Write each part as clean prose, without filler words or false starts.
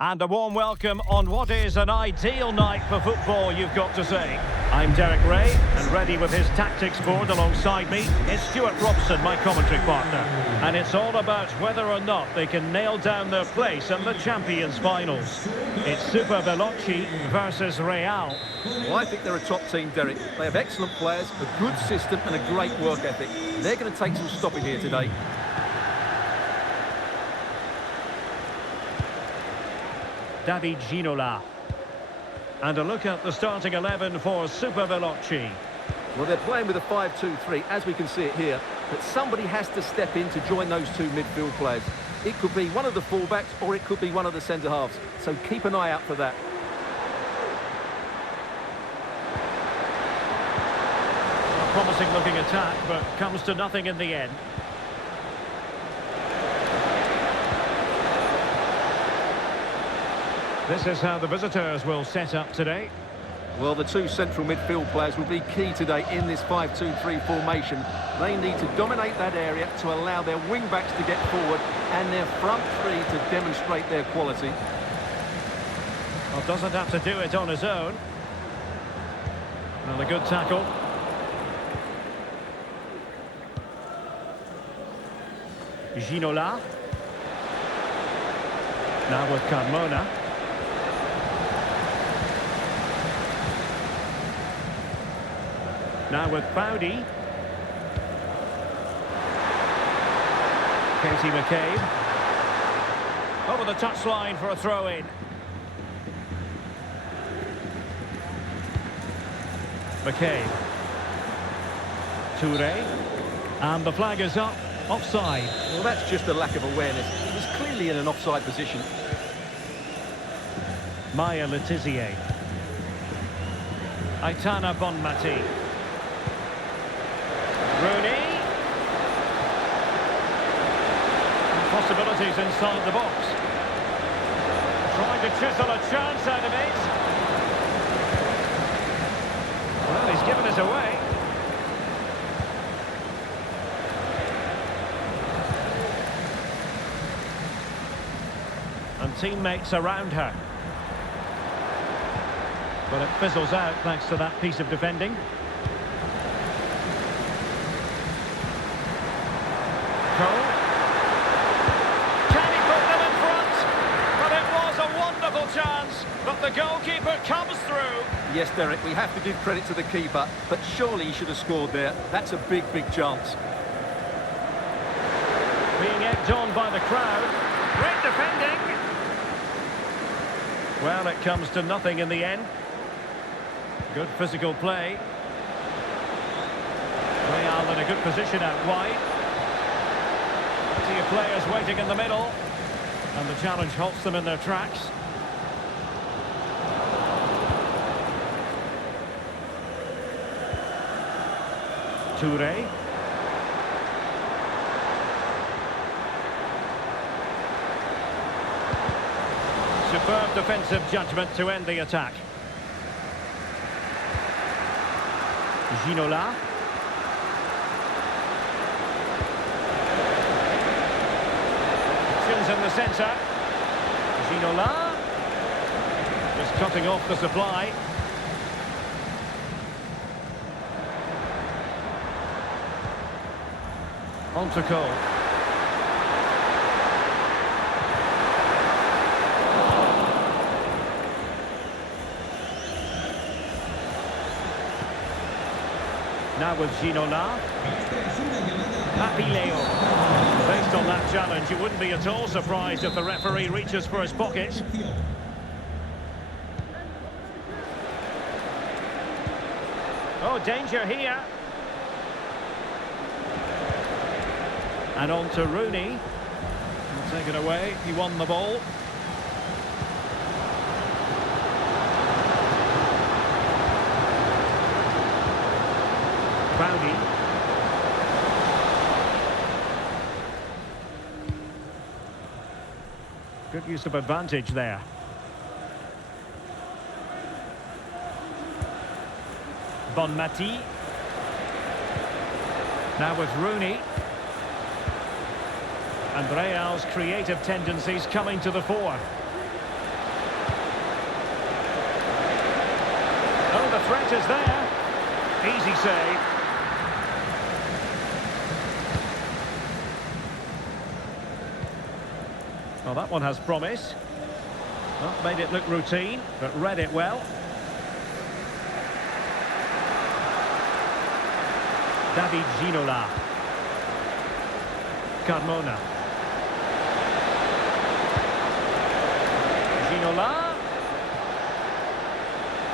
And a warm welcome on what is an ideal night for football, you've got to say. I'm Derek Ray, and ready with his tactics board alongside me is Stuart Robson, my commentary partner. And it's all about whether or not they can nail down their place in the Champions finals. It's Super Veloci versus Real. Well, I think they're a top team, Derek. They have excellent players, a good system and a great work ethic. They're going to take some stopping here today. David Ginola. And a look at the starting 11 for Super Veloci. Well, they're playing with a 5-2-3, as we can see it here. But somebody has to step in to join those two midfield players. It could be one of the fullbacks or it could be one of the centre-halves. So keep an eye out for that. A promising looking attack, but comes to nothing in the end. This is how the visitors will set up today. Well, the two central midfield players will be key today in this 5-2-3 formation. They need to dominate that area to allow their wing-backs to get forward and their front three to demonstrate their quality. Well, doesn't have to do it on his own. Well, a good tackle. Ginola. Now with Carmona. Now with Bowdy. Katie McCabe. Over the touchline for a throw-in. McCabe. Toure. And the flag is up. Offside. Well, that's just a lack of awareness. He was clearly in an offside position. Maya Letizier. Aitana Bonmati. Rooney. Possibilities inside the box. Trying to chisel a chance out of it. Well, he's given us away. And teammates around her. But it fizzles out thanks to that piece of defending. Cole. Can he put them in front? But it was a wonderful chance. But the goalkeeper comes through. Yes, Derek, we have to give credit to the keeper, but surely he should have scored there. That's a big, big chance. Being egged on by the crowd. Great defending. Well, it comes to nothing in the end. Good physical play. Real in a good position out wide. Plenty of players waiting in the middle. And the challenge halts them in their tracks. Toure. Superb defensive judgment to end the attack. Ginola. Options in the centre. Ginola. Just cutting off the supply. On to Cole. Now with Ginola. Papileo. Based on that challenge, you wouldn't be at all surprised if the referee reaches for his pocket. Oh, danger here. And on to Rooney. He'll take it away. He won the ball. Bowdy. Good use of advantage there. Bonmati. Now with Rooney. And Real's creative tendencies coming to the fore. threat is there. Easy save. Well, that one has promise. Not made it look routine, but read it well. David Ginola. Carmona. Ginola.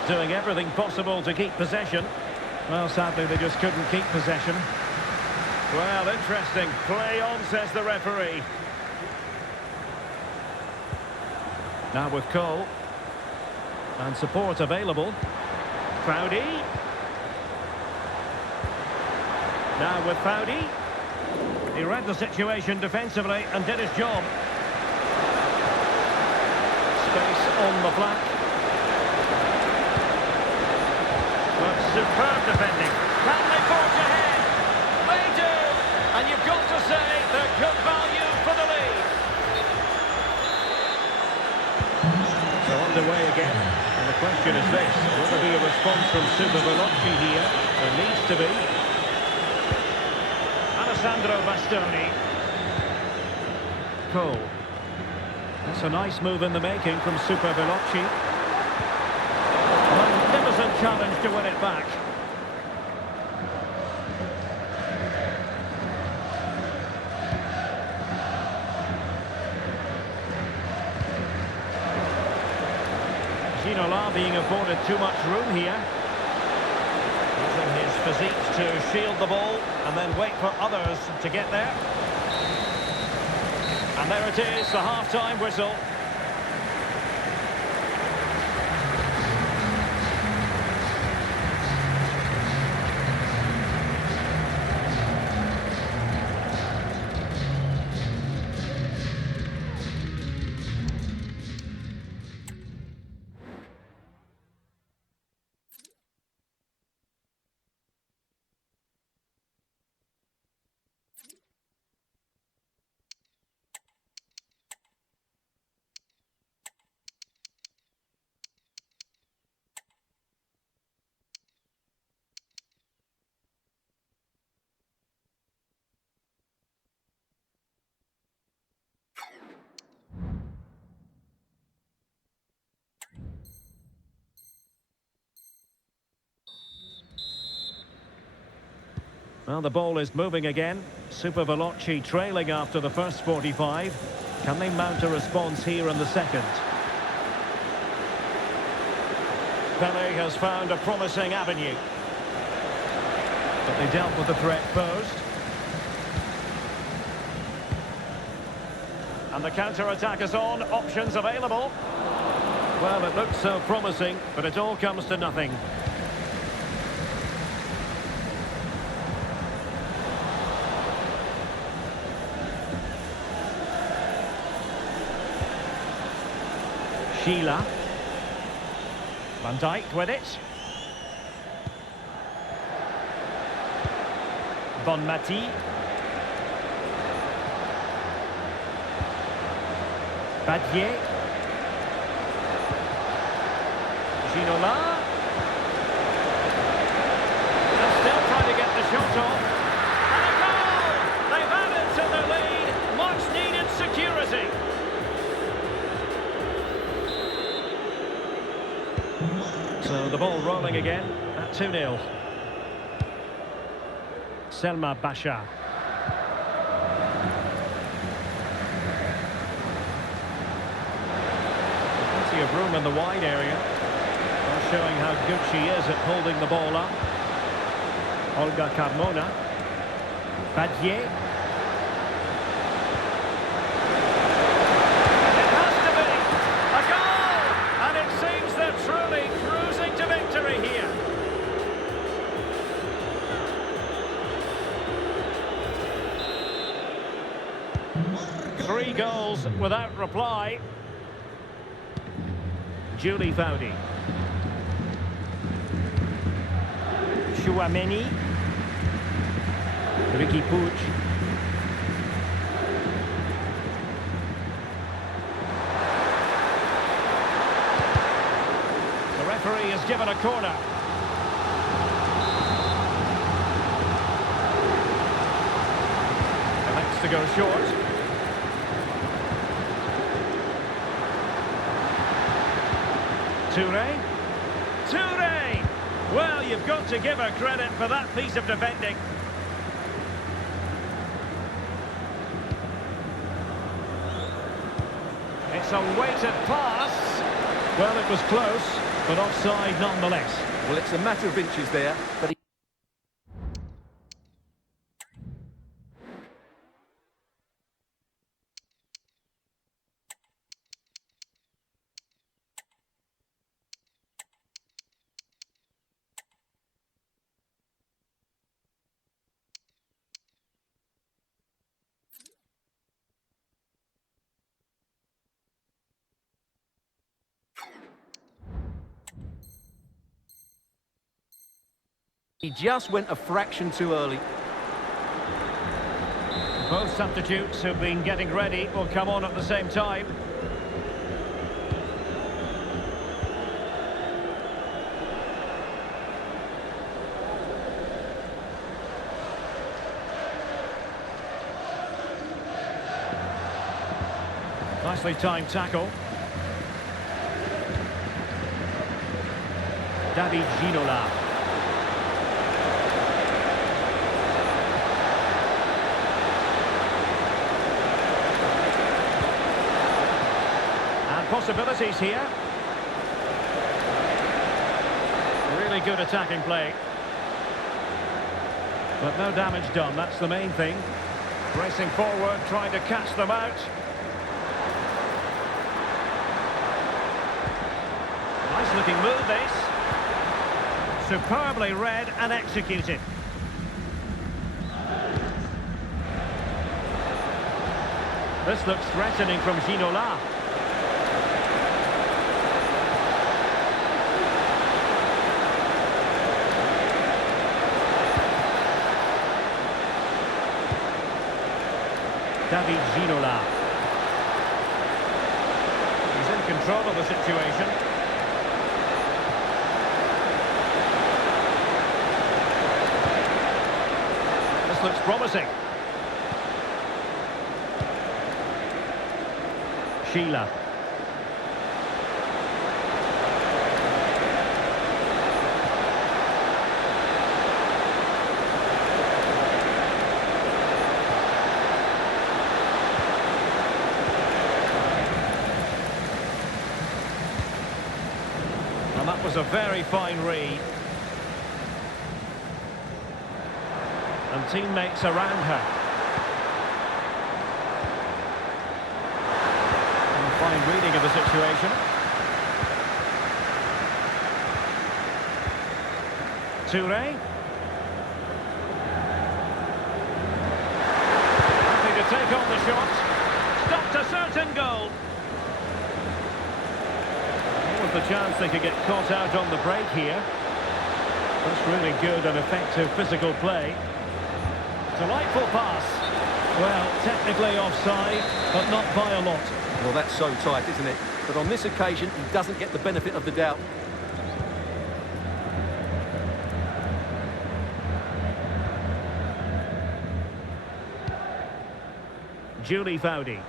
Doing everything possible to keep possession. Well, sadly, they just couldn't keep possession. Well, interesting. Play on, says the referee. Now with Cole. And support available. Foudy. Now with Foudy. He read the situation defensively and did his job. Space on the flank. But superb defending. Can they forge ahead? They do! And you've got to say they're good value for the lead. So underway again. And the question is this. Will there be a response from Super Veloci here? There needs to be. Alessandro Bastoni. Cole. That's a nice move in the making from Super Veloci. Magnificent challenge to win it back. Ginola being afforded too much room here. Using his physique to shield the ball and then wait for others to get there. And there it is, the half-time whistle. Well, the ball is moving again. Super Veloci trailing after the first 45. Can they mount a response here in the second? Pele has found a promising avenue. But they dealt with the threat posed. And the counter-attack is on. Options available. Well, it looks so promising, but it all comes to nothing. Sheila. Van Dijk with it. Bonmati. Badier. Ginola. They're still trying to get the shot off. And a goal! They've added to the lead. Much needed security. So the ball rolling again at 2-0. Selma Basha. Plenty of room in the wide area. Showing how good she is at holding the ball up. Olga Carmona. Badier. It has to be a goal! And it seems they're truly cruising to victory here. Three goals without reply. Julie Foudy. Chouameni. Ricky Puig. The referee has given a corner. to go short. Toure. Toure! Well, you've got to give her credit for that piece of defending. It's a weighted pass. Well, it was close, but offside nonetheless. Well, it's a matter of inches there, but he... He just went a fraction too early. Both substitutes who've been getting ready will come on at the same time. Nicely timed tackle. David Ginola. Possibilities here. Really good attacking play. But no damage done, that's the main thing. Racing forward, trying to catch them out. Nice looking move, this. Superbly read and executed. This looks threatening from Ginola. David Ginola. He's in control of the situation. This looks promising. Sheila. And that was a very fine read. And teammates around her. And a fine reading of the situation. Toure. Happy to take on the shot. Stopped a certain goal. The chance they could get caught out on the break here. That's really good and effective physical play. Delightful pass. Well, technically offside, but not by a lot. Well, that's so tight, isn't it? But on this occasion, he doesn't get the benefit of the doubt. Julie Foudy.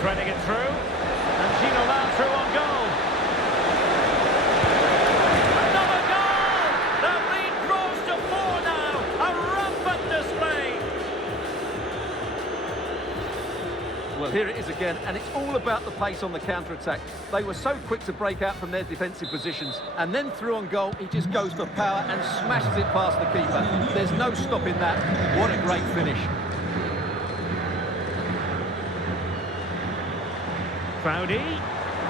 Threading it through, and Ginola through on goal. Another goal! The lead grows to 4 now. A rampant display. Well, here it is again, and it's all about the pace on the counter-attack. They were so quick to break out from their defensive positions, and then through on goal, he just goes for power and smashes it past the keeper. There's no stopping that. What a great finish. Foudy.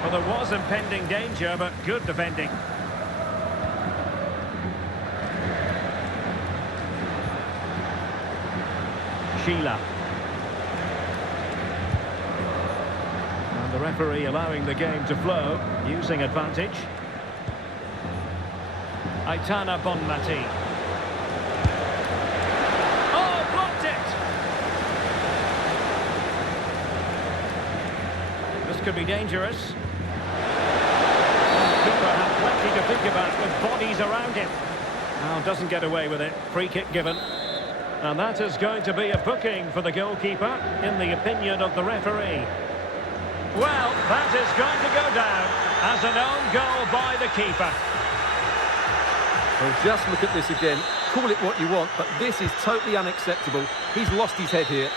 Well, there was impending danger, but good defending. Sheila. And the referee allowing the game to flow, using advantage. Aitana Bonmati. Oh, blocked it! This could be dangerous. Keeper had plenty to think about with bodies around him. Now doesn't get away with it. Free kick given. And that is going to be a booking for the goalkeeper, in the opinion of the referee. Well, that is going to go down as an own goal by the keeper. Well, just look at this again. Call it what you want, but this is totally unacceptable. He's lost his head here.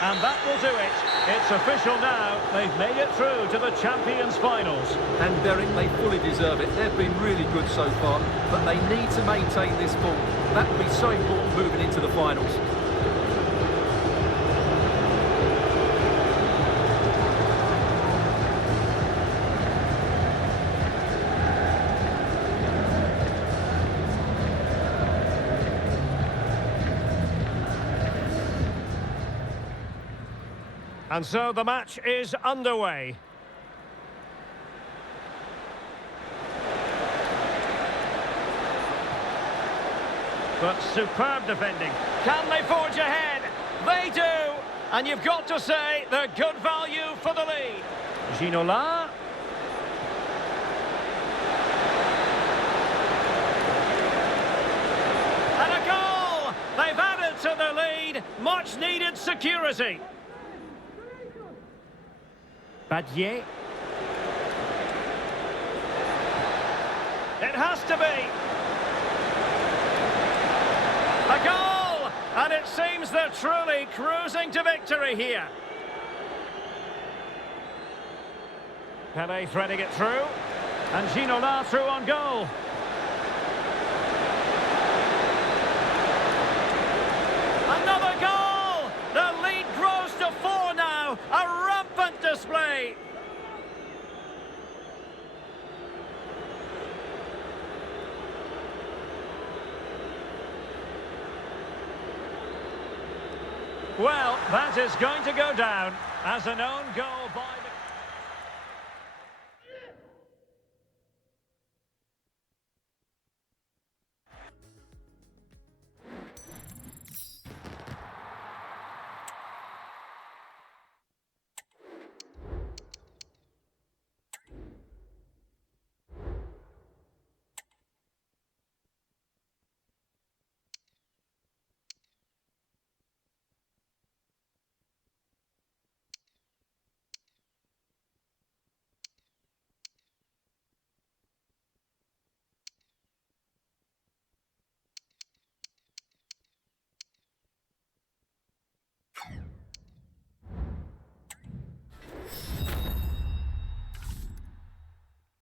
And that will do it. It's official now. They've made it through to the Champions Finals. And Derek, they fully deserve it. They've been really good so far, but they need to maintain this form. That will be so important moving into the finals. And so the match is underway. But superb defending. Can they forge ahead? They do! And you've got to say they're good value for the lead. Ginola. And a goal! They've added to the lead. Much needed security. Badier. It has to be. A goal! And it seems they're truly cruising to victory here. Pele threading it through. And Ginola through on goal. Another goal! The lead grows to 4 now. A rampant display. Well, that is going to go down as an own goal by...